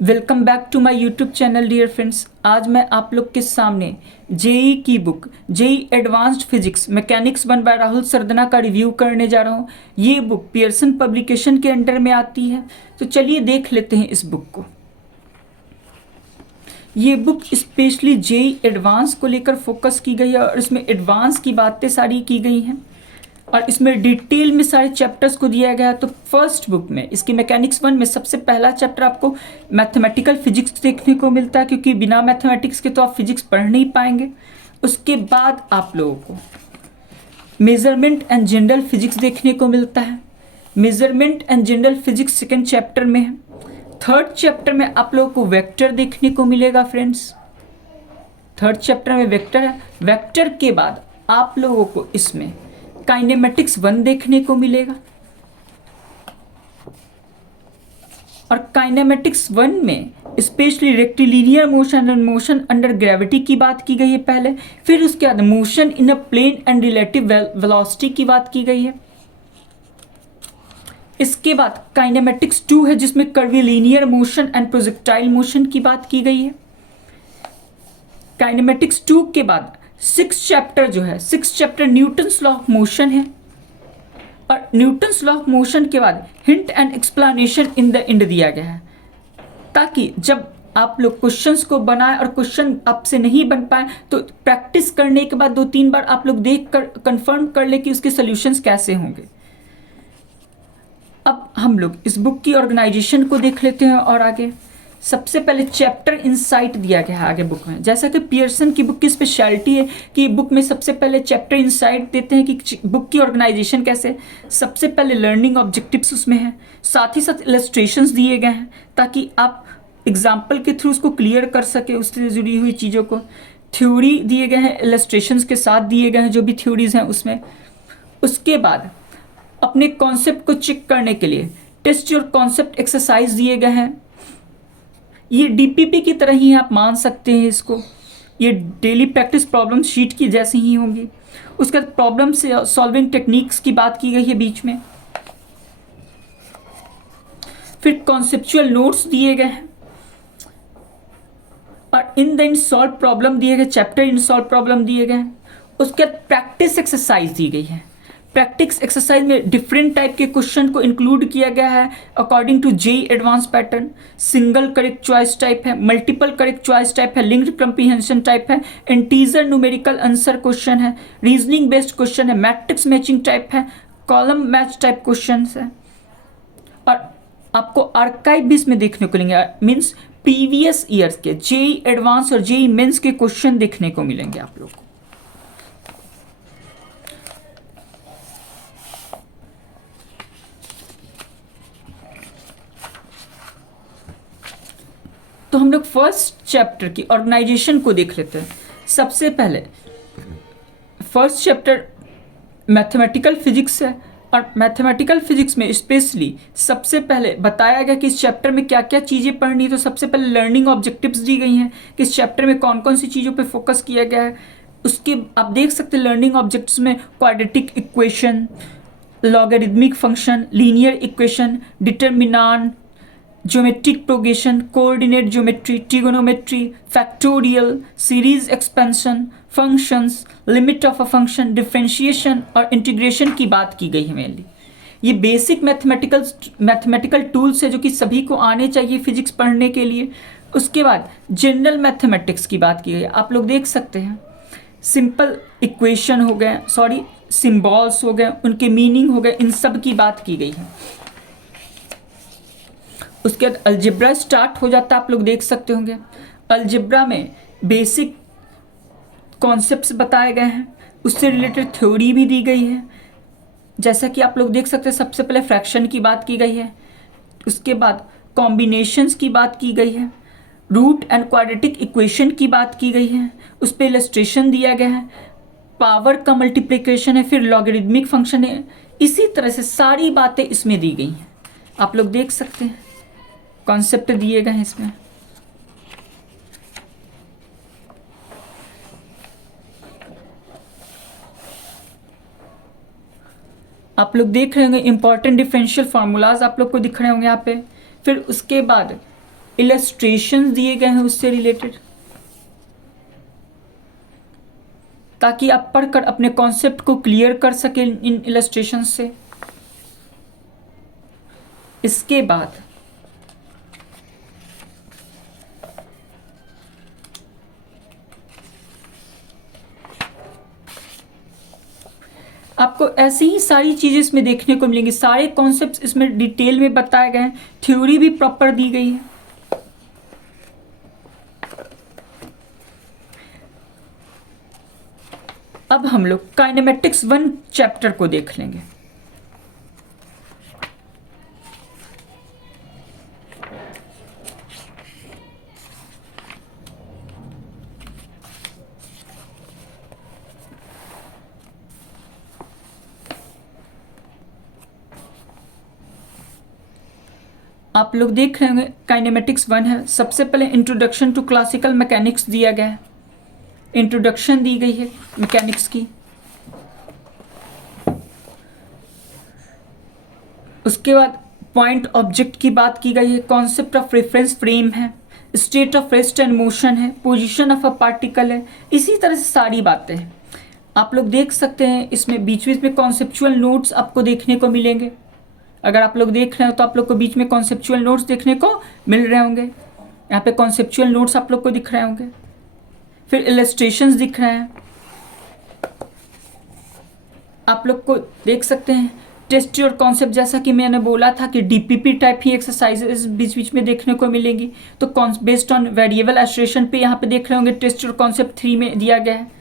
Welcome back to my YouTube channel dear friends. आज मैं आप लोग के सामने जेई की book JEE advanced physics mechanics 1 by Rahul Sardana का रिव्यू करने जा रहा हूँ। ये बुक पियर्सन पब्लिकेशन के अंडर में आती है, तो चलिए देख लेते हैं इस बुक को। ये बुक स्पेशली जेई एडवांस को लेकर फोकस की गई है और इसमें एडवांस की बातें सारी की गई हैं और इसमें डिटेल में सारे चैप्टर्स को दिया गया है। तो फर्स्ट बुक में इसकी मैकेनिक्स 1 में सबसे पहला चैप्टर आपको मैथमेटिकल फिजिक्स देखने को मिलता है, क्योंकि बिना मैथमेटिक्स के तो आप फिजिक्स पढ़ नहीं पाएंगे। उसके बाद आप लोगों को मेजरमेंट एंड जनरल फिजिक्स देखने को मिलता है। Measurement and general physics second chapter में है। थर्ड चैप्टर में आप लोगों को वेक्टर देखने को मिलेगा फ्रेंड्स। थर्ड चैप्टर में वेक्टर है। वेक्टर के बाद आप लोगों को इसमें काइनेमेटिक्स 1 देखने को मिलेगा और काइनेमेटिक्स 1 में specially rectilinear motion and motion under gravity की बात की गई है पहले, फिर उसके बाद motion in a plane and relative velocity की बात की गई है। इसके बाद काइनेमेटिक्स 2 है जिसमें curvilinear motion and projectile motion की बात की गई है। काइनेमेटिक्स 2 के बाद 6 चैप्टर जो है, 6 chapter Newton's law of motion है और न्यूटन्स लॉ ऑफ मोशन के बाद hint and explanation in the end दिया गया है, ताकि जब आप लोग क्वेश्चंस को बनाए और क्वेश्चन आपसे नहीं बन पाए तो प्रैक्टिस करने के बाद 2-3 बार आप लोग देख कर कंफर्म कर ले कि उसके सॉल्यूशंस कैसे होंगे। अब हम लोग इस बुक की ऑर्गेनाइजेशन को देख लेते हैं और आगे सबसे पहले चैप्टर इनसाइट दिया गया है आगे बुक में। जैसा कि पियर्सन की बुक की स्पेशलिटी है कि बुक में सबसे पहले चैप्टर इनसाइट देते हैं कि बुक की ऑर्गेनाइजेशन कैसे। सबसे पहले लर्निंग ऑब्जेक्टिव्स उसमें है, साथ ही साथ इलस्ट्रेशंस दिए गए हैं ताकि आप एग्जाम्पल के थ्रू उसको क्लियर कर सके, उससे जुड़ी हुई चीज़ों को। थ्योरी दिए गए हैं, इलस्ट्रेशंस के साथ दिए गए हैं जो भी थ्योरीज हैं उसमें। उसके बाद अपने कॉन्सेप्ट को चेक करने के लिए टेस्ट योर कॉन्सेप्ट एक्सरसाइज दिए गए हैं। ये डीपीपी की तरह ही आप मान सकते हैं इसको। ये डेली प्रैक्टिस प्रॉब्लम शीट की जैसी ही होंगी। उसके बाद प्रॉब्लम से सॉल्विंग टेक्निक्स की बात की गई है बीच में। फिर कॉन्सेप्चुअल नोट्स दिए गए हैं और इन द सॉल्व प्रॉब्लम दिए गए, चैप्टर इन सॉल्व प्रॉब्लम दिए गए हैं। उसके बाद प्रैक्टिस एक्सरसाइज दी गई है। प्रैक्टिस एक्सरसाइज में डिफरेंट टाइप के क्वेश्चन को इंक्लूड किया गया है according to JEE advance pattern. Single correct choice type है, मल्टीपल करेक्ट चॉइस टाइप है, लिंक्ड कंप्रीहेंशन टाइप है, इंटीजर न्यूमेरिकल आंसर क्वेश्चन है, रीजनिंग बेस्ड क्वेश्चन है, मैट्रिक्स मैचिंग टाइप है, कॉलम मैच टाइप क्वेश्चन है। और आपको आर्काइव भी इसमें देखने को मिलेंगे, मीन्स प्रीवियस ईयर्स के जेई एडवांस और जेई मेंस के क्वेश्चन देखने को मिलेंगे आप लोग को। तो हम लोग फर्स्ट चैप्टर की ऑर्गेनाइजेशन को देख लेते हैं। सबसे पहले फर्स्ट चैप्टर मैथमेटिकल फिजिक्स है और मैथमेटिकल फिजिक्स में स्पेशली सबसे पहले बताया गया कि इस चैप्टर में क्या क्या चीज़ें पढ़नी है। तो सबसे पहले लर्निंग ऑब्जेक्टिव्स दी गई हैं कि इस चैप्टर में कौन कौन सी चीज़ों पे फोकस किया गया है। उसके आप देख सकते हैं लर्निंग ऑब्जेक्ट्स में quadratic equation, logarithmic function, linear equation, determinant, geometric progression, coordinate geometry, trigonometry, factorial, series expansion, functions, limit of a function, differentiation और इंटीग्रेशन की बात की गई है मेनली। ये बेसिक मैथमेटिकल टूल्स है जो कि सभी को आने चाहिए फिजिक्स पढ़ने के लिए। उसके बाद जनरल मैथमेटिक्स की बात की गई है। आप लोग देख सकते हैं सिंपल इक्वेशन हो गए, सॉरी सिंबल्स हो गए, उनके मीनिंग हो गए, इन सब की बात की गई है। उसके बाद अलजेब्रा स्टार्ट हो जाता है, आप लोग देख सकते होंगे। अलजेब्रा में बेसिक कॉन्सेप्ट्स बताए गए हैं, उससे रिलेटेड थ्योरी भी दी गई है। जैसा कि आप लोग देख सकते हैं सबसे पहले फ्रैक्शन की बात की गई है, उसके बाद कॉम्बिनेशंस की बात की गई है, रूट एंड क्वाड्रेटिक इक्वेशन की बात की गई है, उस पर इलस्ट्रेशन दिया गया है, पावर का मल्टीप्लिकेशन है, फिर लॉगरिदमिक फंक्शन है। इसी तरह से सारी बातें इसमें दी गई हैं, आप लोग देख सकते हैं कॉन्सेप्ट दिए गए हैं इसमें। आप लोग देख रहे होंगे इंपॉर्टेंट डिफरेंशियल फार्मूलाज आप लोग को दिख रहे होंगे यहाँ पे। फिर उसके बाद इलस्ट्रेशंस दिए गए हैं उससे रिलेटेड, ताकि आप पढ़कर अपने कॉन्सेप्ट को क्लियर कर सकें इन इलस्ट्रेशन से। इसके बाद आपको ऐसी ही सारी चीज़ें इसमें देखने को मिलेंगी, सारे कॉन्सेप्ट्स इसमें डिटेल में बताए गए हैं, थ्योरी भी प्रॉपर दी गई है। अब हम लोग काइनेमेटिक्स 1 चैप्टर को देख लेंगे। आप लोग देख रहे होंगे काइनेमेटिक्स 1 है। सबसे पहले इंट्रोडक्शन टू क्लासिकल मैकेनिक्स दिया गया है, इंट्रोडक्शन दी गई है मैकेनिक्स की। उसके बाद पॉइंट ऑब्जेक्ट की बात की गई है, कॉन्सेप्ट ऑफ रेफरेंस फ्रेम है, state of rest and motion है, पोजीशन ऑफ अ पार्टिकल है, इसी तरह से सारी बातें हैं। आप लोग देख सकते हैं इसमें बीच बीच में कॉन्सेप्चुअल नोट्स आपको देखने को मिलेंगे। अगर आप लोग देख रहे हो तो आप लोग को बीच में कॉन्सेप्चुअल नोट्स देखने को मिल रहे होंगे। यहाँ पे कॉन्सेप्चुअल नोट्स आप लोग को दिख रहे होंगे, फिर इलस्ट्रेशंस दिख रहे हैं। आप लोग को देख सकते हैं टेस्ट योर कॉन्सेप्ट, जैसा कि मैंने बोला था कि डीपीपी टाइप ही एक्सरसाइजेस बीच बीच में देखने को मिलेंगी। तो बेस्ड ऑन वेरिएबल एस्ट्रेशन पे यहाँ पे देख रहे होंगे टेस्ट योर कॉन्सेप्ट 3 में दिया गया है।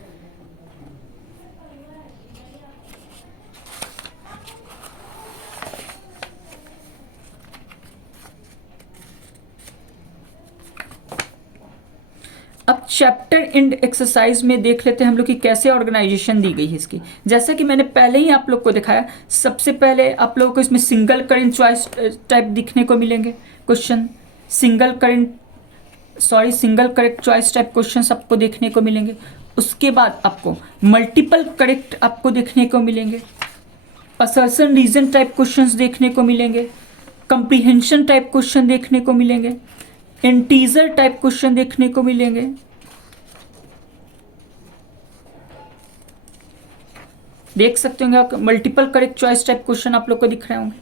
अब चैप्टर एंड एक्सरसाइज में देख लेते हैं हम लोग कि कैसे ऑर्गेनाइजेशन दी गई है इसकी। जैसा कि मैंने पहले ही आप लोग को दिखाया, सबसे पहले आप लोगों को इसमें सिंगल करंट चॉइस टाइप दिखने को मिलेंगे question, single correct choice type question आपको देखने को मिलेंगे। उसके बाद आपको मल्टीपल करेक्ट आपको देखने को मिलेंगे, असर्शन रीजन टाइप क्वेश्चंस देखने को मिलेंगे, कंप्रीहेंशन टाइप क्वेश्चन देखने को मिलेंगे, इंटीजर टाइप क्वेश्चन देखने को मिलेंगे। देख सकते होंगे आप multiple correct choice type question आप लोग को दिख रहे होंगे।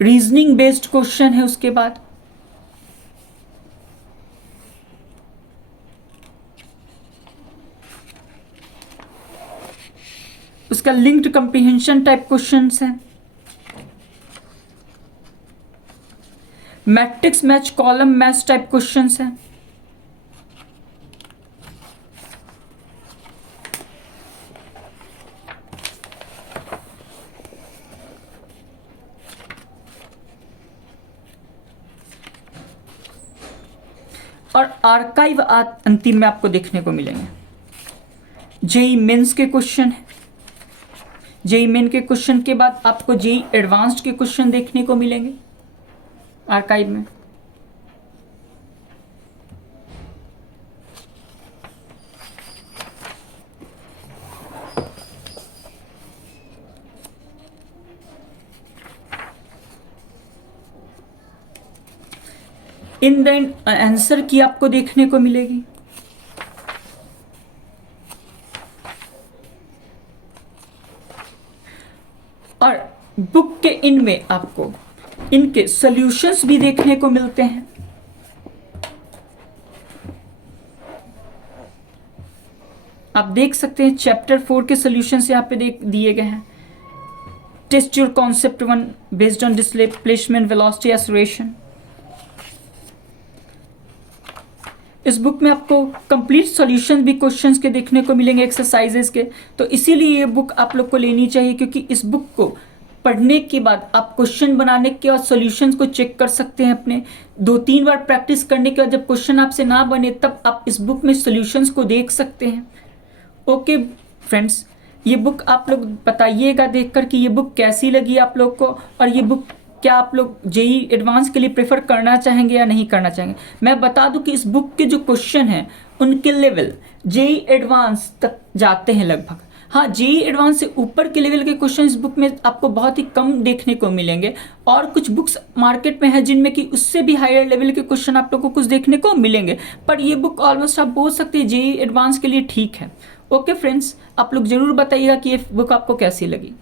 रीजनिंग बेस्ड क्वेश्चन है। उसके बाद उसका लिंक्ड कंप्रीहेंशन टाइप क्वेश्चंस हैं, matrix match column match type questions हैं, और आर्काइव अंतिम में आपको देखने को मिलेंगे। जेई मेंस के क्वेश्चन है, जेई मेन के क्वेश्चन के बाद आपको जेई एडवांस्ड के क्वेश्चन देखने को मिलेंगे आर्काइव में। इन द आंसर की आपको देखने को मिलेगी। और बुक के इनमें आपको इनके सॉल्यूशंस भी देखने को मिलते हैं। आप देख सकते हैं चैप्टर 4 के सॉल्यूशंस यहाँ पे दिए गए हैं। Test your concept 1 based on displacement velocity acceleration. इस बुक में आपको कंप्लीट सॉल्यूशन भी क्वेश्चंस के देखने को मिलेंगे, एक्सरसाइजेस के। तो इसीलिए ये बुक आप लोग को लेनी चाहिए, क्योंकि इस बुक को पढ़ने के बाद आप क्वेश्चन बनाने के बाद सॉल्यूशंस को चेक कर सकते हैं अपने। 2-3 बार प्रैक्टिस करने के बाद जब क्वेश्चन आपसे ना बने तब आप इस बुक में सॉल्यूशंस को देख सकते हैं। ओके फ्रेंड्स, ये बुक आप लोग बताइएगा देखकर कि ये बुक कैसी लगी आप लोग को, और ये बुक क्या आप लोग जेई एडवांस के लिए प्रेफर करना चाहेंगे या नहीं करना चाहेंगे। मैं बता दूं कि इस बुक के जो क्वेश्चन हैं उनके लेवल जेई एडवांस तक जाते हैं लगभग। हाँ, जेई एडवांस से ऊपर के लेवल के क्वेश्चन इस बुक में आपको बहुत ही कम देखने को मिलेंगे, और कुछ बुक्स मार्केट में है जिनमें कि उससे भी हायर लेवल के क्वेश्चन आप लोगों को कुछ देखने को मिलेंगे, पर ये बुक ऑलमोस्ट आप बोल सकते हैं जेई एडवांस के लिए ठीक है। ओके फ्रेंड्स, आप लोग जरूर बताइएगा कि ये बुक आपको कैसी लगी।